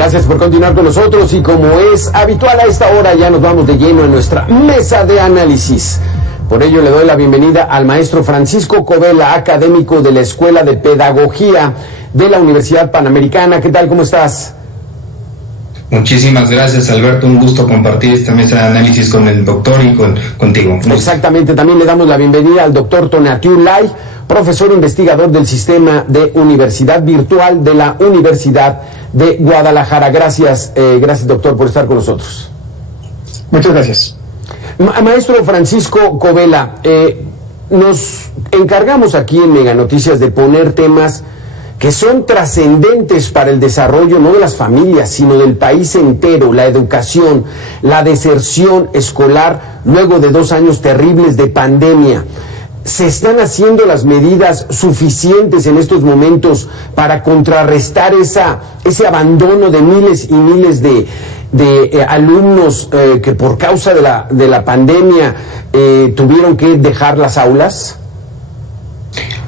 Gracias por continuar con nosotros y como es habitual a esta hora ya nos vamos de lleno en nuestra mesa de análisis. Por ello le doy la bienvenida al maestro Francisco Covela, académico de la Escuela de Pedagogía de la Universidad Panamericana. ¿Qué tal? ¿Cómo estás? Muchísimas gracias, Alberto. Un gusto compartir esta mesa de análisis con el doctor y contigo. Exactamente. También le damos la bienvenida al doctor Tonatiuh Lai, profesor investigador del Sistema de Universidad Virtual de la Universidad de Guadalajara. Gracias, doctor, por estar con nosotros. Muchas gracias. Maestro Francisco Covela, nos encargamos aquí en Mega Noticias de poner temas que son trascendentes para el desarrollo no de las familias, sino del país entero: la educación, la deserción escolar luego de 2 años terribles de pandemia. ¿Se están haciendo las medidas suficientes en estos momentos para contrarrestar ese abandono de miles y miles de alumnos que por causa de la pandemia tuvieron que dejar las aulas?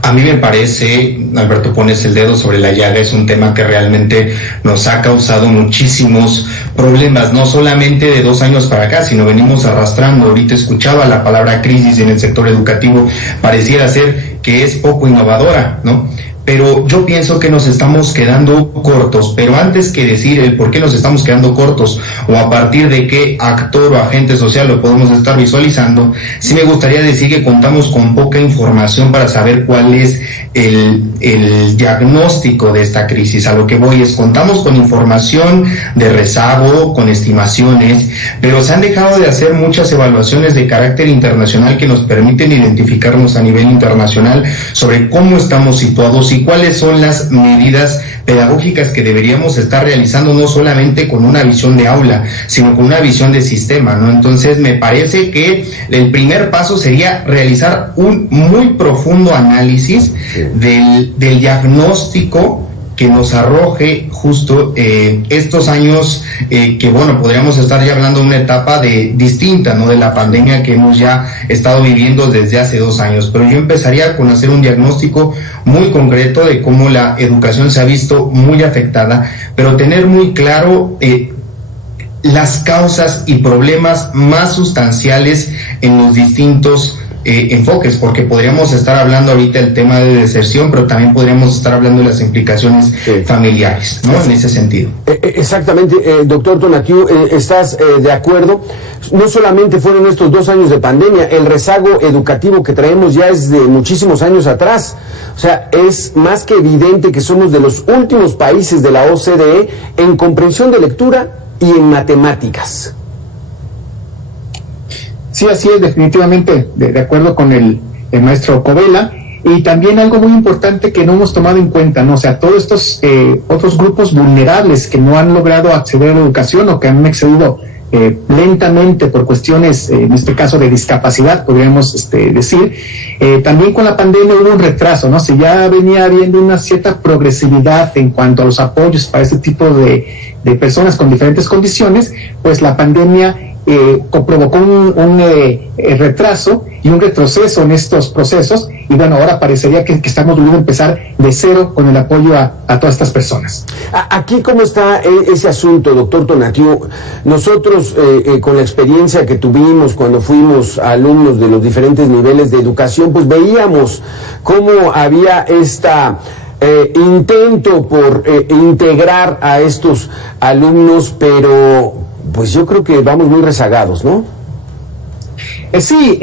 A mí me parece, Alberto, pones el dedo sobre la llaga. Es un tema que realmente nos ha causado muchísimos problemas, no solamente de 2 años para acá, sino venimos arrastrando. Ahorita escuchaba la palabra crisis en el sector educativo, pareciera ser que es poco innovadora, ¿no? Pero yo pienso que nos estamos quedando cortos. Pero antes que decir el por qué nos estamos quedando cortos o a partir de qué actor o agente social lo podemos estar visualizando, sí me gustaría decir que contamos con poca información para saber cuál es el diagnóstico de esta crisis. A lo que voy es, contamos con información de rezago, con estimaciones, pero se han dejado de hacer muchas evaluaciones de carácter internacional que nos permiten identificarnos a nivel internacional sobre cómo estamos situados y cuáles son las medidas pedagógicas que deberíamos estar realizando, no solamente con una visión de aula, sino con una visión de sistema, ¿no? Entonces me parece que el primer paso sería realizar un muy profundo análisis del diagnóstico que nos arroje justo estos años que, bueno, podríamos estar ya hablando de una etapa distinta, ¿no?, de la pandemia que hemos ya estado viviendo desde hace 2 años. Pero yo empezaría con hacer un diagnóstico muy concreto de cómo la educación se ha visto muy afectada, pero tener muy claro las causas y problemas más sustanciales en los distintos enfoques, porque podríamos estar hablando ahorita del tema de deserción, pero también podríamos estar hablando de las implicaciones familiares, ¿no? En ese sentido. Exactamente, doctor Tonatiuh, ¿estás de acuerdo? No solamente fueron estos 2 años de pandemia, el rezago educativo que traemos ya es de muchísimos años atrás. O sea, es más que evidente que somos de los últimos países de la OCDE en comprensión de lectura y en matemáticas. Sí, así es, definitivamente, de acuerdo con el maestro Covela. Y también algo muy importante que no hemos tomado en cuenta, ¿no? O sea, todos estos otros grupos vulnerables que no han logrado acceder a la educación o que han accedido lentamente por cuestiones, en este caso de discapacidad, podríamos decir, también con la pandemia hubo un retraso, ¿no? Si ya venía habiendo una cierta progresividad en cuanto a los apoyos para este tipo de personas con diferentes condiciones, pues la pandemia provocó un retraso y un retroceso en estos procesos, y bueno, ahora parecería que estamos volviendo a empezar de cero con el apoyo a todas estas personas. Aquí, ¿cómo está ese asunto, doctor Tonatiuh? Nosotros, con la experiencia que tuvimos cuando fuimos alumnos de los diferentes niveles de educación, pues veíamos cómo había intento por integrar a estos alumnos, pero pues yo creo que vamos muy rezagados, ¿no? Sí,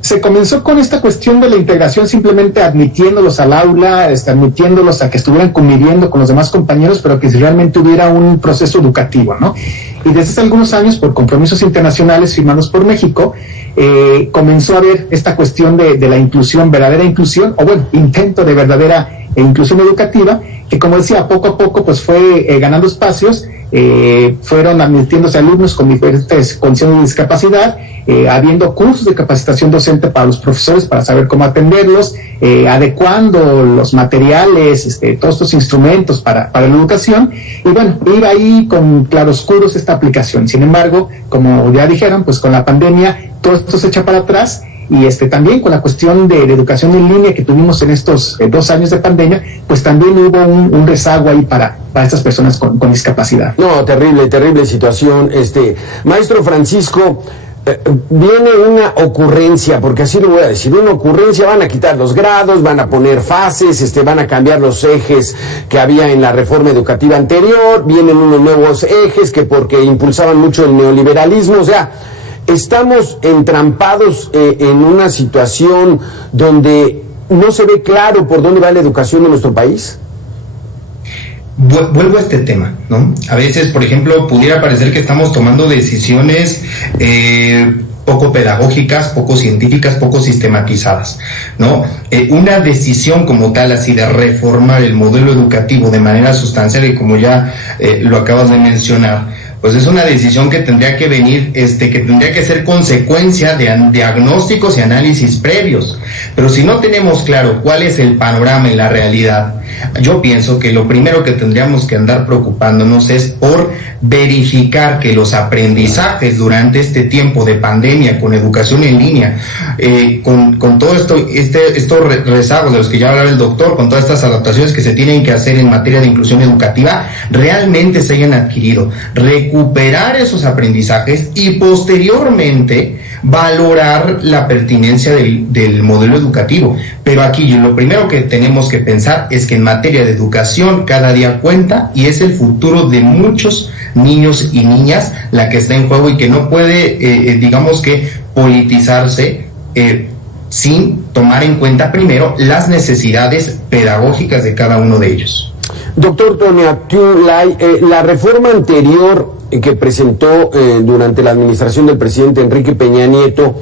se comenzó con esta cuestión de la integración simplemente admitiéndolos al aula, admitiéndolos a que estuvieran conviviendo con los demás compañeros, pero que realmente hubiera un proceso educativo, ¿no? Y desde hace algunos años, por compromisos internacionales firmados por México, comenzó a haber esta cuestión de la inclusión, verdadera inclusión, o bueno, intento de verdadera inclusión educativa, que como decía, poco a poco pues fue ganando espacios, fueron admitiéndose alumnos con diferentes condiciones de discapacidad, habiendo cursos de capacitación docente para los profesores para saber cómo atenderlos, adecuando los materiales, todos estos instrumentos para la educación, y bueno, iba ahí con claroscuros esta aplicación. Sin embargo, como ya dijeron, pues con la pandemia todo esto se echa para atrás, y también con la cuestión de educación en línea que tuvimos en estos 2 años de pandemia, pues también hubo un rezago ahí para estas personas con discapacidad. No, terrible situación. Maestro Francisco, viene una ocurrencia, porque así lo voy a decir, una ocurrencia, van a quitar los grados, van a poner fases, van a cambiar los ejes que había en la reforma educativa anterior, vienen unos nuevos ejes que porque impulsaban mucho el neoliberalismo, o sea, estamos entrampados en una situación donde no se ve claro por dónde va la educación de nuestro país. Vuelvo a este tema, ¿no? A veces, por ejemplo, pudiera parecer que estamos tomando decisiones poco pedagógicas, poco científicas, poco sistematizadas, ¿no? Una decisión como tal, así de reformar el modelo educativo de manera sustancial, y como ya lo acabas de mencionar, pues es una decisión que tendría que venir, que tendría que ser consecuencia de diagnósticos y análisis previos. Pero si no tenemos claro cuál es el panorama y la realidad, yo pienso que lo primero que tendríamos que andar preocupándonos es por verificar que los aprendizajes durante este tiempo de pandemia, con educación en línea, con todo estos rezagos de los que ya hablaba el doctor, con todas estas adaptaciones que se tienen que hacer en materia de inclusión educativa, realmente se hayan adquirido. Recuperar esos aprendizajes y posteriormente valorar la pertinencia del modelo educativo. Pero aquí lo primero que tenemos que pensar es que en materia de educación cada día cuenta y es el futuro de muchos niños y niñas la que está en juego y que no puede, digamos que, politizarse sin tomar en cuenta primero las necesidades pedagógicas de cada uno de ellos. Doctor Tonatiuh, la reforma anterior que presentó durante la administración del presidente Enrique Peña Nieto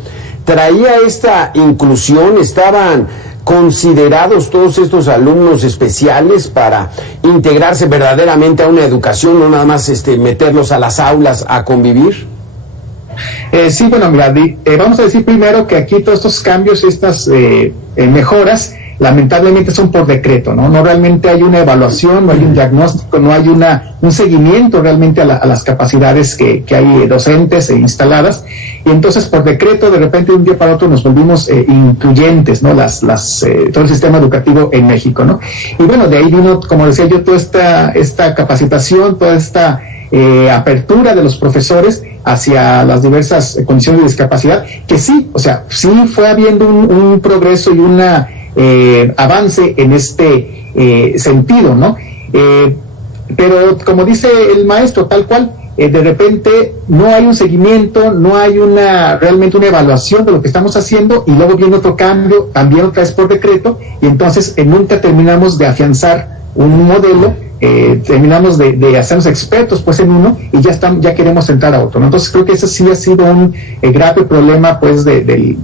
traía esta inclusión, estaban considerados todos estos alumnos especiales para integrarse verdaderamente a una educación, no nada más meterlos a las aulas a convivir. Sí, bueno, mira, vamos a decir primero que aquí todos estos cambios, estas mejoras, lamentablemente son por decreto, ¿no? No realmente hay una evaluación, no hay un diagnóstico, no hay un seguimiento realmente a las capacidades que hay docentes instaladas, y entonces por decreto de repente de un día para otro nos volvimos incluyentes, ¿no? Todo el sistema educativo en México, ¿no? Y bueno, de ahí vino, como decía yo, toda esta capacitación, toda esta apertura de los profesores hacia las diversas condiciones de discapacidad, que sí, o sea, sí fue habiendo un progreso y una avance en este sentido, ¿no? Pero como dice el maestro, tal cual, de repente no hay un seguimiento, no hay realmente una evaluación de lo que estamos haciendo, y luego viene otro cambio, también otra vez por decreto, y entonces nunca terminamos de afianzar un modelo, terminamos de hacernos expertos pues en uno y ya queremos entrar a otro, ¿no? Entonces creo que ese sí ha sido un grave problema pues del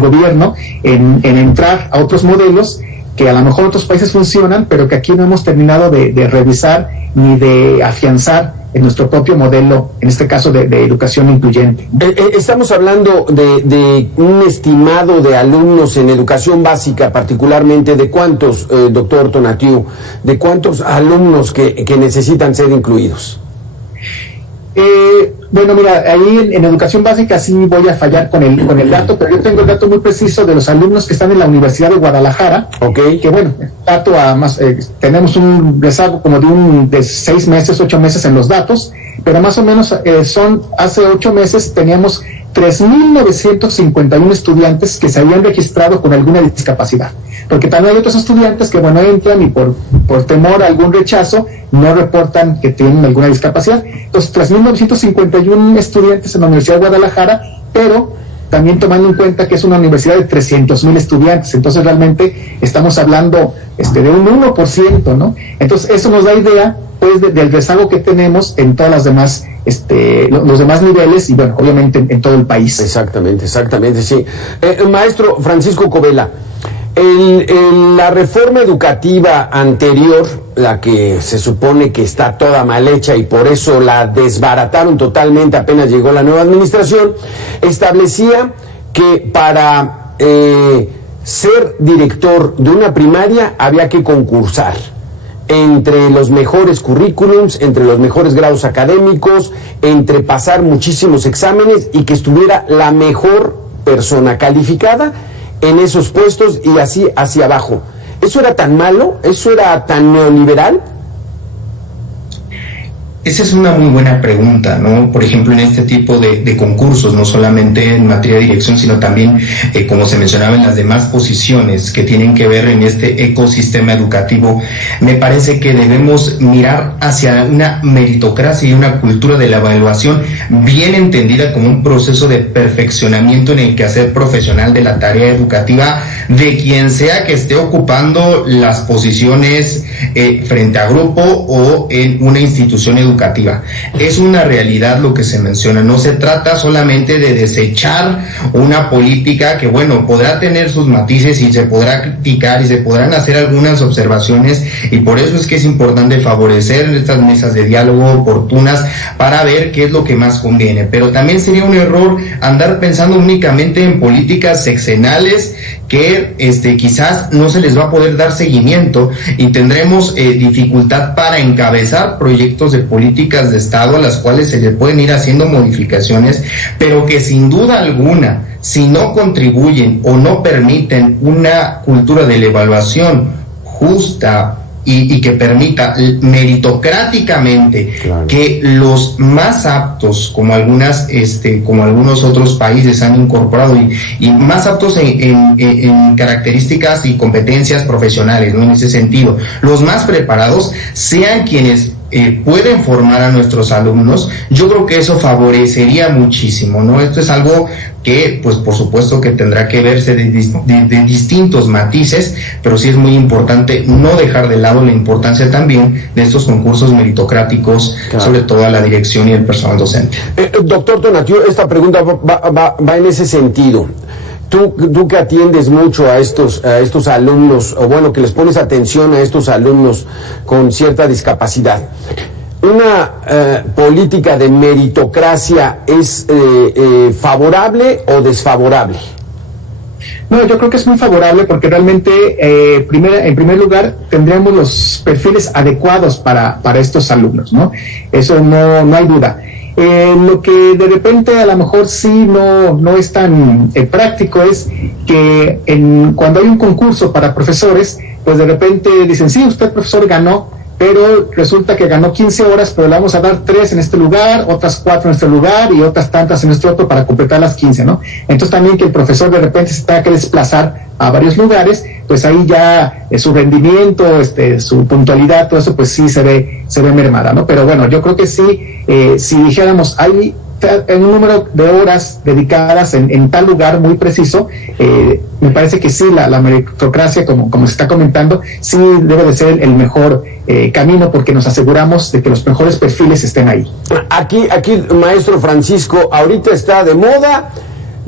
gobierno en entrar a otros modelos que a lo mejor en otros países funcionan, pero que aquí no hemos terminado de revisar ni de afianzar en nuestro propio modelo, en este caso de educación incluyente. Estamos hablando de un estimado de alumnos en educación básica, particularmente, ¿de cuántos, doctor Tonatiuh, de cuántos alumnos que necesitan ser incluidos? Bueno, mira, ahí en educación básica sí voy a fallar con el dato, pero yo tengo el dato muy preciso de los alumnos que están en la Universidad de Guadalajara. Okay. Que bueno, dato a más, tenemos un rezago como de 6 meses, 8 meses en los datos, pero más o menos hace 8 meses teníamos 3,951 estudiantes que se habían registrado con alguna discapacidad. Porque también hay otros estudiantes que, bueno, entran y por temor a algún rechazo no reportan que tienen alguna discapacidad. Entonces, 3,951 estudiantes en la Universidad de Guadalajara, pero también tomando en cuenta que es una universidad de 300,000 estudiantes. Entonces, realmente estamos hablando de un 1%, ¿no? Entonces, eso nos da idea pues del rezago que tenemos en todas las demás los demás niveles y bueno, obviamente en todo el país. Exactamente, sí. Maestro Francisco Covela, la reforma educativa anterior, la que se supone que está toda mal hecha y por eso la desbarataron totalmente apenas llegó la nueva administración, establecía que para ser director de una primaria había que concursar entre los mejores currículums, entre los mejores grados académicos, entre pasar muchísimos exámenes y que estuviera la mejor persona calificada en esos puestos y así hacia abajo. ¿Eso era tan malo? ¿Eso era tan neoliberal? Esa es una muy buena pregunta, ¿no? Por ejemplo, en este tipo de concursos, no solamente en materia de dirección, sino también, como se mencionaba, en las demás posiciones que tienen que ver en este ecosistema educativo, me parece que debemos mirar hacia una meritocracia y una cultura de la evaluación bien entendida como un proceso de perfeccionamiento en el quehacer profesional de la tarea educativa de quien sea que esté ocupando las posiciones frente a grupo o en una institución educativa. Es una realidad lo que se menciona, no se trata solamente de desechar una política que, bueno, podrá tener sus matices y se podrá criticar y se podrán hacer algunas observaciones, y por eso es que es importante favorecer estas mesas de diálogo oportunas para ver qué es lo que más conviene, pero también sería un error andar pensando únicamente en políticas sexenales que quizás no se les va a poder dar seguimiento y tendremos dificultad para encabezar proyectos de políticas de Estado a las cuales se le pueden ir haciendo modificaciones, pero que sin duda alguna, si no contribuyen o no permiten una cultura de la evaluación justa y que permita meritocráticamente, claro, que los más aptos, como algunos otros países han incorporado, y más aptos en características y competencias profesionales, ¿no? En ese sentido, los más preparados sean quienes pueden formar a nuestros alumnos, yo creo que eso favorecería muchísimo, ¿no? Esto es algo que, pues, por supuesto que tendrá que verse de distintos matices, pero sí es muy importante no dejar de lado la importancia también de estos concursos meritocráticos, claro, sobre todo a la dirección y el personal docente. Doctor Tonatiuh, esta pregunta va en ese sentido. Tú que atiendes mucho a estos alumnos, o bueno, que les pones atención a estos alumnos con cierta discapacidad, ¿una política de meritocracia es favorable o desfavorable? No, yo creo que es muy favorable porque realmente, en primer lugar, tendremos los perfiles adecuados para estos alumnos, ¿no? Eso no hay duda. Lo que de repente a lo mejor sí no es tan práctico es que cuando hay un concurso para profesores, pues de repente dicen, sí, usted profesor ganó, pero resulta que ganó 15 horas, pero le vamos a dar 3 en este lugar, otras 4 en este lugar y otras tantas en este otro para completar las 15, ¿no? Entonces también que el profesor de repente se tenga que desplazar a varios lugares, pues ahí ya su rendimiento, su puntualidad, todo eso pues sí se ve mermada, ¿no? Pero bueno, yo creo que sí, si dijéramos, hay un número de horas dedicadas en tal lugar muy preciso, me parece que sí, la meritocracia, como se está comentando, sí debe de ser el mejor camino, porque nos aseguramos de que los mejores perfiles estén ahí. Aquí, maestro Francisco, ahorita está de moda,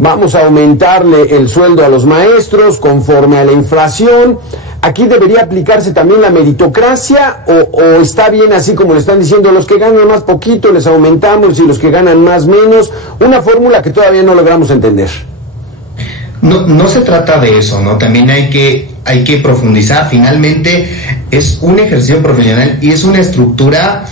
vamos a aumentarle el sueldo a los maestros conforme a la inflación. ¿Aquí debería aplicarse también la meritocracia o está bien así como le están diciendo, los que ganan más poquito les aumentamos y los que ganan más menos? Una fórmula que todavía no logramos entender. No se trata de eso, ¿no? También hay que profundizar. Finalmente es un ejercicio profesional y es una estructura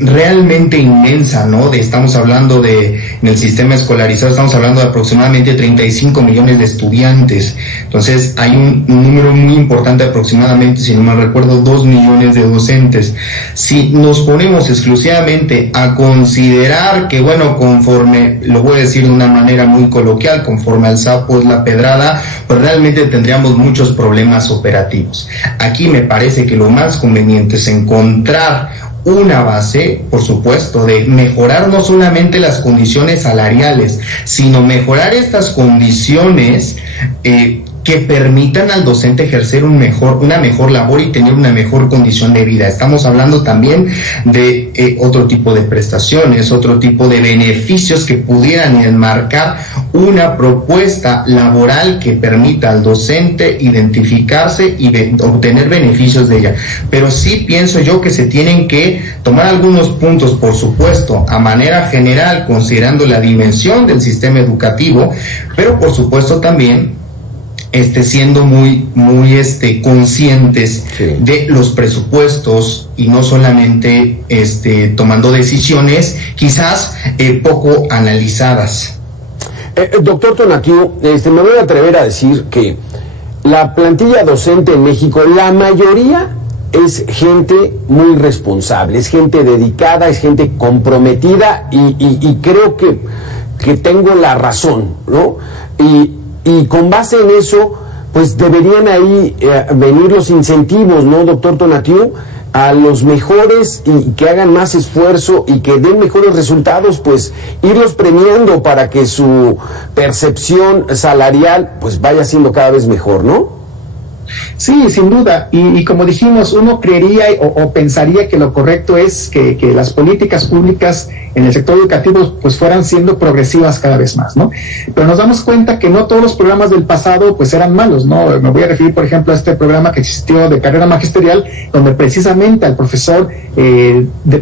realmente inmensa, ¿no? Estamos hablando en el sistema escolarizado, estamos hablando de aproximadamente 35 millones de estudiantes. Entonces hay un número muy importante, aproximadamente, si no mal recuerdo, 2 millones de docentes. Si nos ponemos exclusivamente a considerar que, bueno, conforme, lo voy a decir de una manera muy coloquial, conforme al sapo es la pedrada, pues realmente tendríamos muchos problemas operativos. Aquí me parece que lo más conveniente es encontrar una base, por supuesto, de mejorar no solamente las condiciones salariales, sino mejorar estas condiciones que permitan al docente ejercer una mejor labor y tener una mejor condición de vida. Estamos hablando también de otro tipo de prestaciones, otro tipo de beneficios que pudieran enmarcar una propuesta laboral que permita al docente identificarse y obtener beneficios de ella. Pero sí pienso yo que se tienen que tomar algunos puntos, por supuesto, a manera general, considerando la dimensión del sistema educativo, pero por supuesto también siendo muy conscientes, sí, de los presupuestos y no solamente tomando decisiones quizás poco analizadas. Doctor Tonatiuh, me voy a atrever a decir que la plantilla docente en México, la mayoría es gente muy responsable, es gente dedicada, es gente comprometida y creo que tengo la razón, ¿no? Y con base en eso, pues deberían ahí venir los incentivos, ¿no, doctor Tonatiuh? A los mejores y que hagan más esfuerzo y que den mejores resultados, pues irlos premiando para que su percepción salarial pues vaya siendo cada vez mejor, ¿no? Sí, sin duda. Y como dijimos, uno creería o pensaría que lo correcto es que las políticas públicas en el sector educativo pues fueran siendo progresivas cada vez más, ¿no? Pero nos damos cuenta que no todos los programas del pasado pues eran malos, ¿no? Me voy a referir, por ejemplo, a este programa que existió de carrera magisterial, donde precisamente al profesor,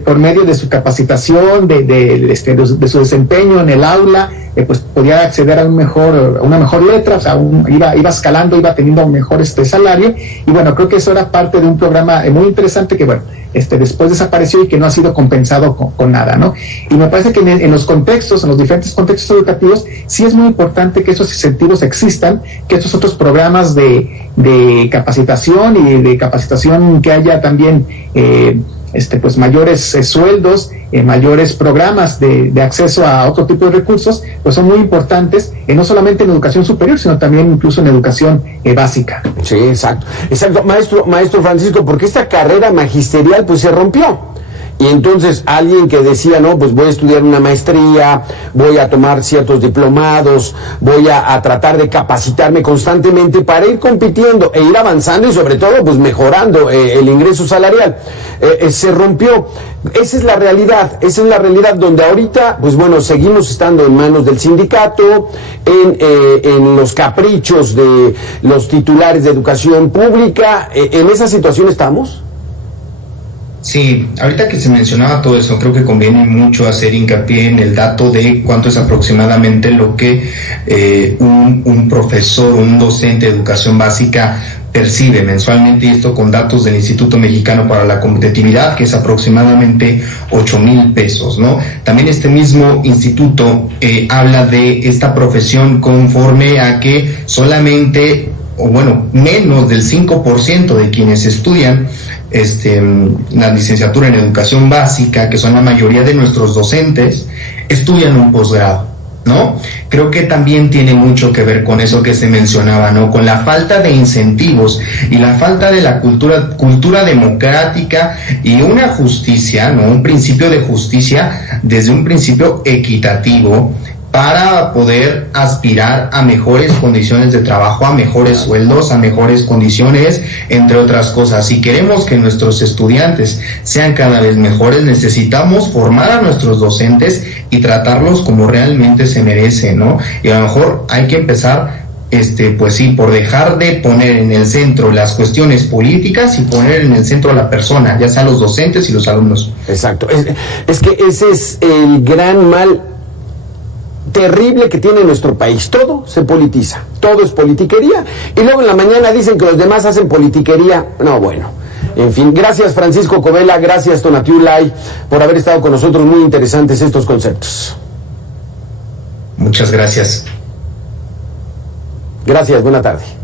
por medio de su capacitación, de su desempeño en el aula, pues podía acceder a una mejor letra, o sea, iba escalando, iba teniendo un mejor salario, y bueno, creo que eso era parte de un programa muy interesante que, bueno, después desapareció y que no ha sido compensado con nada, ¿no? Y me parece que en los contextos, en los diferentes contextos educativos, sí es muy importante que esos incentivos existan, que estos otros programas de capacitación y de capacitación que haya también pues mayores sueldos, mayores programas de acceso a otro tipo de recursos, pues son muy importantes, no solamente en educación superior, sino también incluso en educación básica. Sí, exacto. Maestro Francisco, porque esta carrera magisterial pues se rompió. Y entonces alguien que decía, no, pues voy a estudiar una maestría, voy a tomar ciertos diplomados, voy a tratar de capacitarme constantemente para ir compitiendo e ir avanzando y sobre todo pues mejorando el ingreso salarial. Se rompió. Esa es la realidad donde ahorita, pues bueno, seguimos estando en manos del sindicato, en los caprichos de los titulares de educación pública. ¿En esa situación estamos? Sí, ahorita que se mencionaba todo eso, creo que conviene mucho hacer hincapié en el dato de cuánto es aproximadamente lo que un profesor, un docente de educación básica percibe mensualmente, y esto con datos del Instituto Mexicano para la Competitividad, que es aproximadamente 8,000 pesos, ¿no? También este mismo instituto habla de esta profesión conforme a que solamente, o bueno, menos del 5% de quienes estudian la licenciatura en educación básica, que son la mayoría de nuestros docentes, estudian un posgrado, ¿no? Creo que también tiene mucho que ver con eso que se mencionaba, ¿no? Con la falta de incentivos y la falta de la cultura democrática y una justicia, ¿no? Un principio de justicia desde un principio equitativo, para poder aspirar a mejores condiciones de trabajo, a mejores sueldos, a mejores condiciones, entre otras cosas. Si queremos que nuestros estudiantes sean cada vez mejores, necesitamos formar a nuestros docentes y tratarlos como realmente se merecen, ¿no? Y a lo mejor hay que empezar, pues sí, por dejar de poner en el centro las cuestiones políticas y poner en el centro a la persona, ya sea los docentes y los alumnos. Exacto. Es que ese es el gran mal terrible que tiene nuestro país. Todo se politiza, todo es politiquería, y luego en la mañana dicen que los demás hacen politiquería. No, bueno, en fin, gracias Francisco Covela, gracias Tonatiuh Lai por haber estado con nosotros, muy interesantes estos conceptos. Muchas gracias. Gracias, buena tarde.